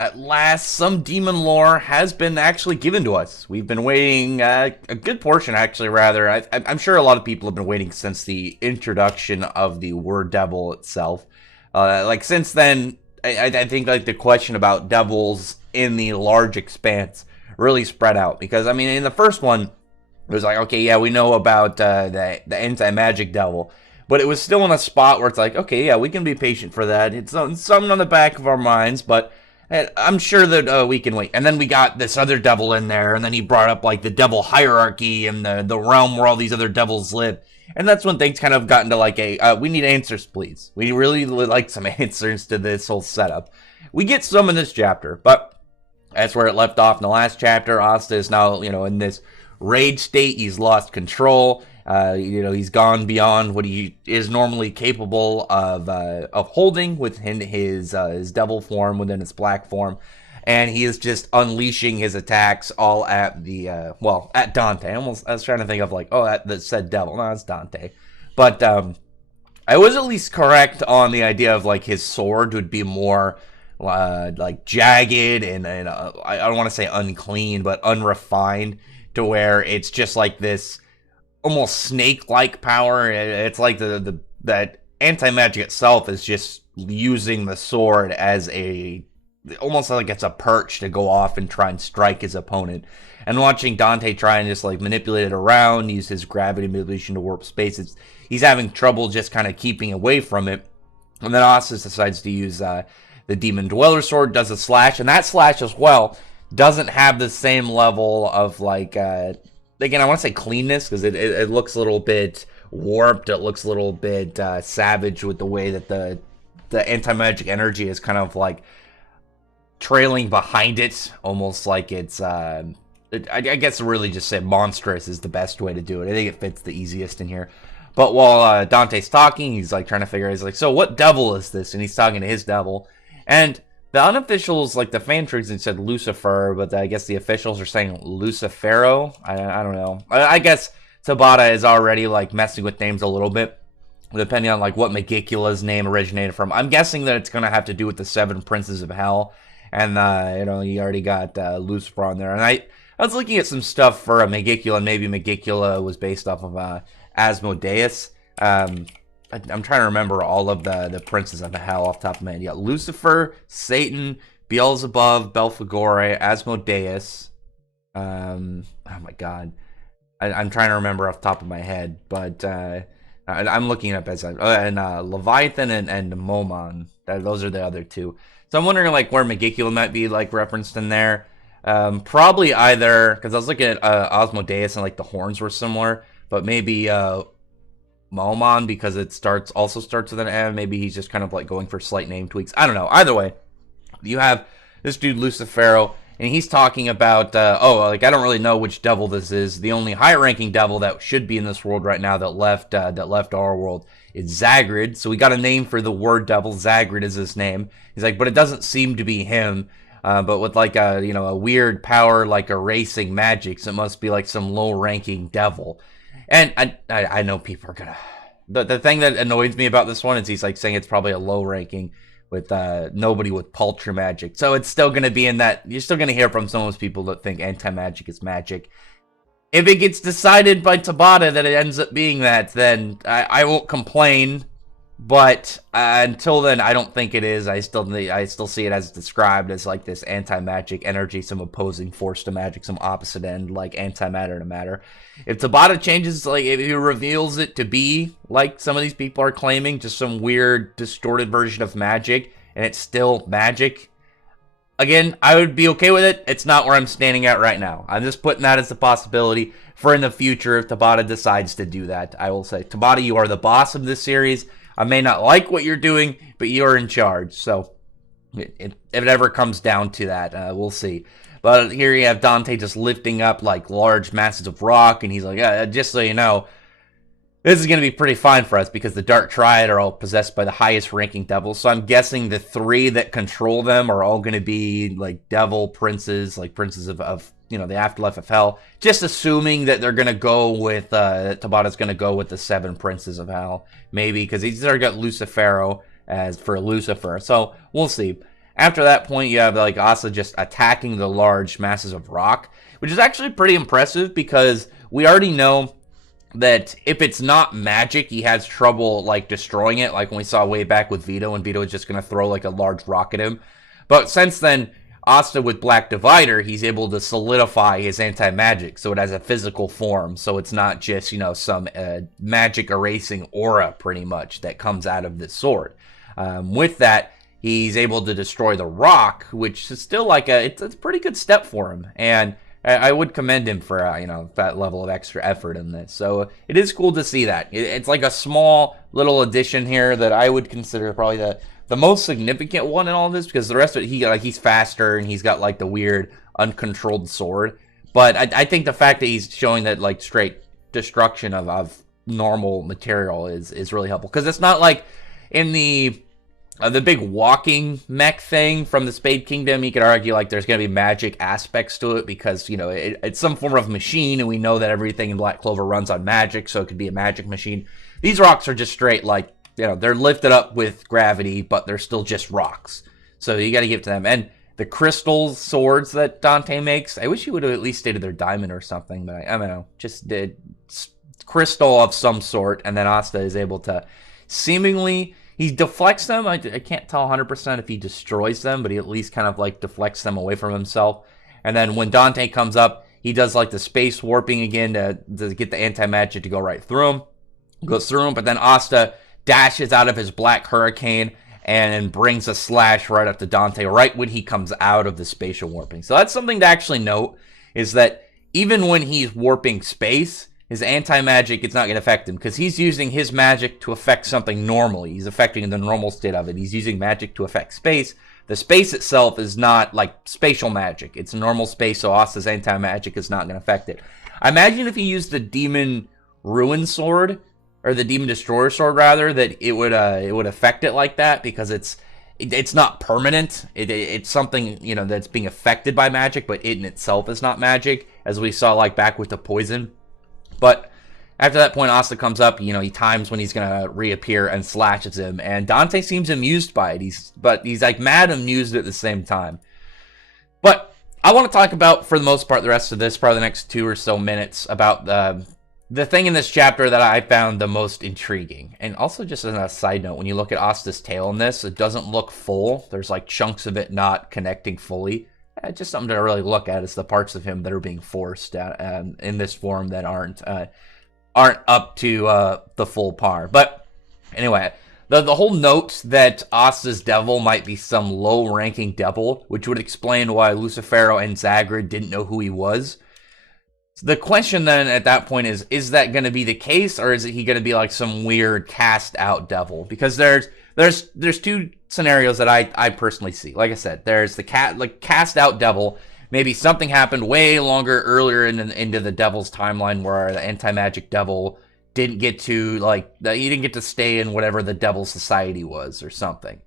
At last, some demon lore has been actually given to us. We've been waiting a good portion, actually, rather. I'm sure a lot of people have been waiting since the introduction of the word devil itself. Like, since then, I think, like, the question about devils in the large expanse really spread out. Because, I mean, in the first one, it was like, okay, yeah, we know about the anti-magic devil. But it was still in a spot where it's like, okay, yeah, we can be patient for that. It's something on the back of our minds, but I'm sure that we can wait. And then we got this other devil in there, and then he brought up like the devil hierarchy and the realm where all these other devils live. And that's when things kind of got into like we need answers, please. We really like some answers to this whole setup. We get some in this chapter, but that's where it left off in the last chapter. Asta is now, in this rage state. He's lost control. He's gone beyond what he is normally capable of holding within his devil form, within his black form, and he is just unleashing his attacks all at at Dante. I was trying to think of that said devil. No, it's Dante, but I was at least correct on the idea of like his sword would be more like jagged and I don't want to say unclean, but unrefined, to where it's just like this almost snake-like power. It's like that anti-magic itself is just using the sword as almost like it's a perch to go off and try and strike his opponent. And watching Dante try and just like manipulate it around, use his gravity manipulation to warp space, he's having trouble just kind of keeping away from it. And then Ossus decides to use the Demon Dweller Sword, does a slash, and that slash as well doesn't have the same level of like again, I want to say cleanness, because it looks a little bit warped. It looks a little bit savage with the way that the anti-magic energy is kind of like trailing behind it, almost like it's I guess really just say monstrous is the best way to do it. I think it fits the easiest in here. But while Dante's talking, he's like trying to figure out, he's like, so what devil is this? And he's talking to his devil, and the unofficials, like the fan tricks, said Lucifer, but I guess the officials are saying Lucifero. I don't know. I guess Tabata is already like messing with names a little bit, depending on like what Megicula's name originated from. I'm guessing that it's gonna have to do with the 7 Princes of Hell, and you already got Lucifer on there. And I was looking at some stuff for Megicula. Maybe Megicula was based off of Asmodeus. I'm trying to remember all of the princes of hell off the top of my head. Yeah, Lucifer, Satan, Beelzebub, Belphegor, Asmodeus. Oh my god, I'm trying to remember off the top of my head, but I'm looking it up as Leviathan and Momon. Those are the other two. So I'm wondering like where Megicula might be like referenced in there. Probably either because I was looking at Asmodeus and like the horns were similar, but maybe Malmon, because it also starts with an M. Maybe he's just kind of like going for slight name tweaks. I don't know. Either way, you have this dude Lucifero, and he's talking about I don't really know which devil this is. The only high-ranking devil that should be in this world right now that left our world is Zagrid. So we got a name for the word devil. Zagrid is his name. He's like, but it doesn't seem to be him. But with like a weird power like erasing magic, so it must be like some low-ranking devil. And I know people are gonna. The thing that annoys me about this one is he's like saying it's probably a low ranking with nobody with paltry magic. So it's still gonna be in that. You're still gonna hear from some of those people that think anti-magic is magic. If it gets decided by Tabata that it ends up being that, then I won't complain. But until then, I don't think it is. I still see it as described as like this anti-magic energy, some opposing force to magic, some opposite end, like antimatter to matter. If Tabata changes, like if he reveals it to be like some of these people are claiming, just some weird distorted version of magic, and it's still magic, again, I would be okay with it. It's not where I'm standing at right now. I'm just putting that as a possibility for in the future if Tabata decides to do that. I will say, Tabata, you are the boss of this series. I may not like what you're doing, but you're in charge. So if it ever comes down to that, we'll see. But here you have Dante just lifting up like large masses of rock, and he's like, just so you know, this is going to be pretty fine for us because the Dark Triad are all possessed by the highest ranking devils. So I'm guessing the 3 that control them are all going to be like devil princes, like princes of the afterlife of hell. Just assuming that they're going to go with, Tabata's going to go with the 7 princes of hell. Maybe, because he's already got Lucifero as for Lucifer. So we'll see. After that point, you have like Asta just attacking the large masses of rock, which is actually pretty impressive because we already know that if it's not magic, he has trouble like destroying it, like when we saw way back with Vito, and Vito is just going to throw like a large rock at him. But since then, Asta with Black Divider, he's able to solidify his anti-magic, so it has a physical form, so it's not just, some magic erasing aura, pretty much, that comes out of this sword. With that, he's able to destroy the rock, which is still like it's a pretty good step for him, and I would commend him for, that level of extra effort in this. So it is cool to see that. It's like a small little addition here that I would consider probably the most significant one in all of this, because the rest of it, he's faster and he's got like the weird uncontrolled sword. But I think the fact that he's showing that like straight destruction of normal material is really helpful, because it's not like in the big walking mech thing from the Spade Kingdom. You could argue like there's going to be magic aspects to it because, it's some form of machine, and we know that everything in Black Clover runs on magic, so it could be a magic machine. These rocks are just straight like, they're lifted up with gravity, but they're still just rocks. So you got to give it to them. And the crystal swords that Dante makes, I wish he would have at least stated they're diamond or something, but I don't know, just did crystal of some sort, and then Asta is able to seemingly... He deflects them. I can't tell 100% if he destroys them, but he at least kind of like deflects them away from himself. And then when Dante comes up, he does like the space warping again to get the anti-magic to go right through him. Goes through him, but then Asta dashes out of his black hurricane and brings a slash right up to Dante right when he comes out of the spatial warping. So that's something to actually note, is that even when he's warping space, his anti-magic, it's not going to affect him, because he's using his magic to affect something normally. He's affecting the normal state of it. He's using magic to affect space. The space itself is not like spatial magic. It's normal space, so Asta's anti-magic is not going to affect it. I imagine if he used the Demon Ruin Sword, or the Demon Destroyer Sword rather, that it would affect it like that, because it's not permanent. It's something, that's being affected by magic, but it in itself is not magic, as we saw like back with the poison. But after that point, Asta comes up, he times when he's going to reappear and slashes him. And Dante seems amused by it. He's like mad amused at the same time. But I want to talk about, for the most part, the rest of this, probably the next 2 or so minutes, about the thing in this chapter that I found the most intriguing. And also, just as a side note, when you look at Asta's tail in this, it doesn't look full. There's like chunks of it not connecting fully. Just something to really look at is the parts of him that are being forced in this form that aren't up to the full par. But anyway, the whole note that Asta's devil might be some low-ranking devil, which would explain why Lucifero and Zagrid didn't know who he was. The question then at that point is that going to be the case, or is he going to be like some weird cast-out devil? Because there's 2 scenarios that I personally see. Like I said, there's the cast out devil. Maybe something happened way longer earlier into the devil's timeline where the anti-magic devil didn't get to he didn't get to stay in whatever the devil society was or something.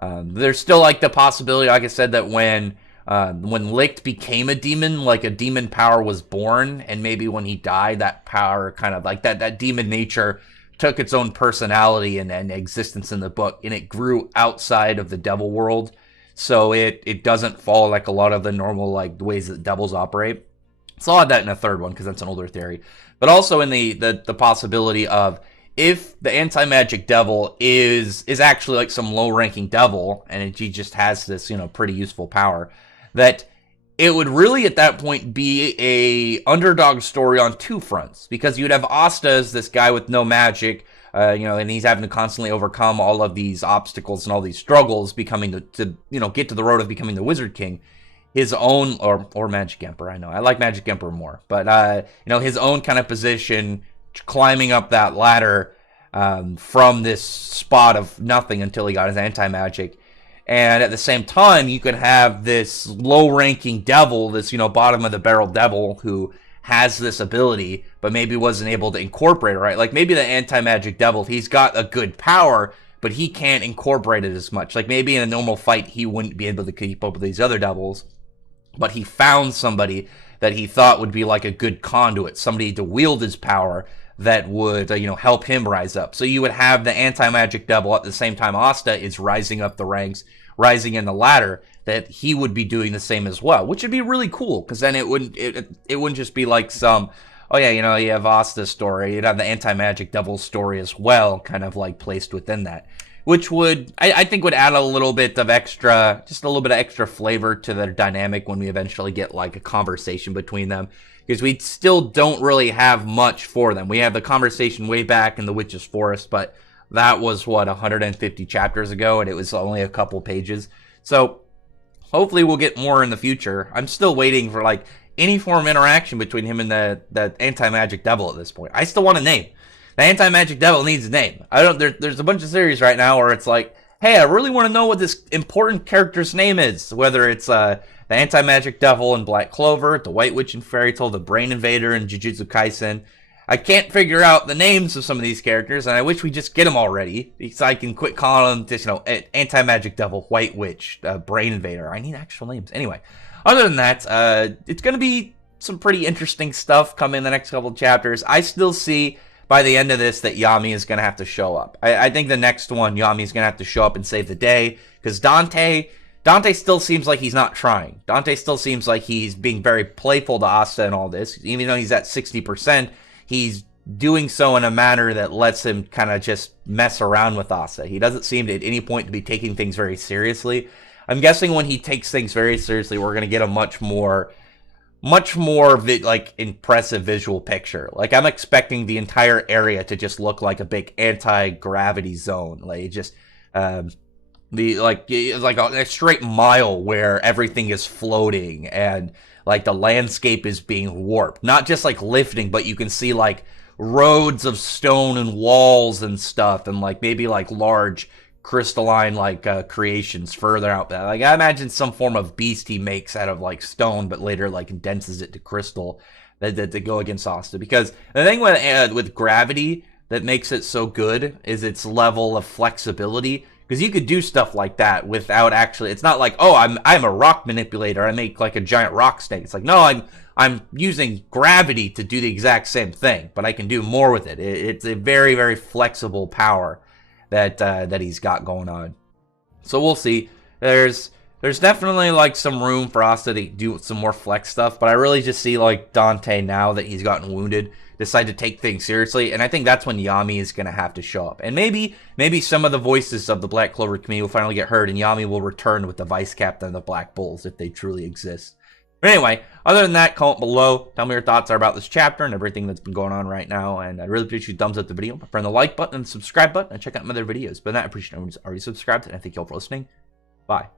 There's still like the possibility, like I said, that when Licht became a demon, like a demon power was born, and maybe when he died, that power kind of like that demon nature took its own personality and existence in the book, and it grew outside of the devil world, so it doesn't follow like a lot of the normal like ways that devils operate. So I'll add that in a third one because that's an older theory. But also in the possibility of, if the anti-magic devil is actually like some low-ranking devil, and he just has this pretty useful power, that it would really at that point be a underdog story on 2 fronts, because you'd have Asta as this guy with no magic, and he's having to constantly overcome all of these obstacles and all these struggles, becoming to get to the road of becoming the Wizard King, his own or Magic Emperor. I know I like Magic Emperor more, but his own kind of position, climbing up that ladder from this spot of nothing until he got his anti-magic. And at the same time, you could have this low-ranking devil, this, bottom-of-the-barrel devil who has this ability, but maybe wasn't able to incorporate it, right? Like, maybe the anti-magic devil, he's got a good power, but he can't incorporate it as much. Like, maybe in a normal fight, he wouldn't be able to keep up with these other devils, but he found somebody that he thought would be like a good conduit, somebody to wield his power that would, help him rise up. So you would have the anti-magic devil at the same time Asta is rising up the ranks, rising in the ladder, that he would be doing the same as well, which would be really cool, because then it wouldn't just be like some, oh yeah, you know, you have Asta's story, you'd have the anti-magic devil story as well, kind of like placed within that, which would, I think would add a little bit of extra, just a little bit of extra flavor to their dynamic when we eventually get like a conversation between them, because we still don't really have much for them. We have the conversation way back in the Witch's Forest, but that was, what, 150 chapters ago, and it was only a couple pages. So hopefully we'll get more in the future. I'm still waiting for like any form of interaction between him and the anti-magic devil at this point. I still want a name. The anti-magic devil needs a name. There's a bunch of series right now where it's like, hey, I really want to know what this important character's name is. Whether it's the anti-magic devil in Black Clover, the White Witch in Fairy Tail, the Brain Invader in Jujutsu Kaisen. I can't figure out the names of some of these characters, and I wish we just get them already, so I can quit calling them just, you know, Anti-Magic Devil, White Witch, Brain Invader. I need actual names. Anyway, other than that, it's going to be some pretty interesting stuff coming in the next couple of chapters. I still see, by the end of this, that Yami is going to have to show up. I think the next one, Yami is going to have to show up and save the day, because Dante still seems like he's not trying. Dante still seems like he's being very playful to Asta and all this, even though he's at 60%. He's doing so in a manner that lets him kind of just mess around with Asta. He doesn't seem to at any point to be taking things very seriously. I'm guessing when he takes things very seriously, we're going to get a much more like impressive visual picture. Like, I'm expecting the entire area to just look like a big anti-gravity zone. Like, just like a straight mile where everything is floating and like the landscape is being warped, not just like lifting, but you can see like roads of stone and walls and stuff, and like maybe like large crystalline like creations further out there. Like, I imagine some form of beast he makes out of like stone, but later like condenses it to crystal that go against Asta. Because the thing with gravity that makes it so good is its level of flexibility. Because you could do stuff like that without actually, it's not like, oh, I'm a rock manipulator, I make like a giant rock snake. It's like, no, I'm using gravity to do the exact same thing, but I can do more with it. It's a very, very flexible power that he's got going on. So we'll see. There's definitely like some room for Asta to do some more flex stuff, but I really just see like Dante, now that he's gotten wounded, decide to take things seriously, and I think that's when Yami is going to have to show up. And maybe some of the voices of the Black Clover community will finally get heard, and Yami will return with the vice captain of the Black Bulls, if they truly exist. But anyway, other than that, comment below. Tell me your thoughts are about this chapter and everything that's been going on right now, and I'd really appreciate you thumbs up the video, press the like button and the subscribe button, and check out my other videos. But I appreciate everyone who's already subscribed, and I thank you all for listening. Bye.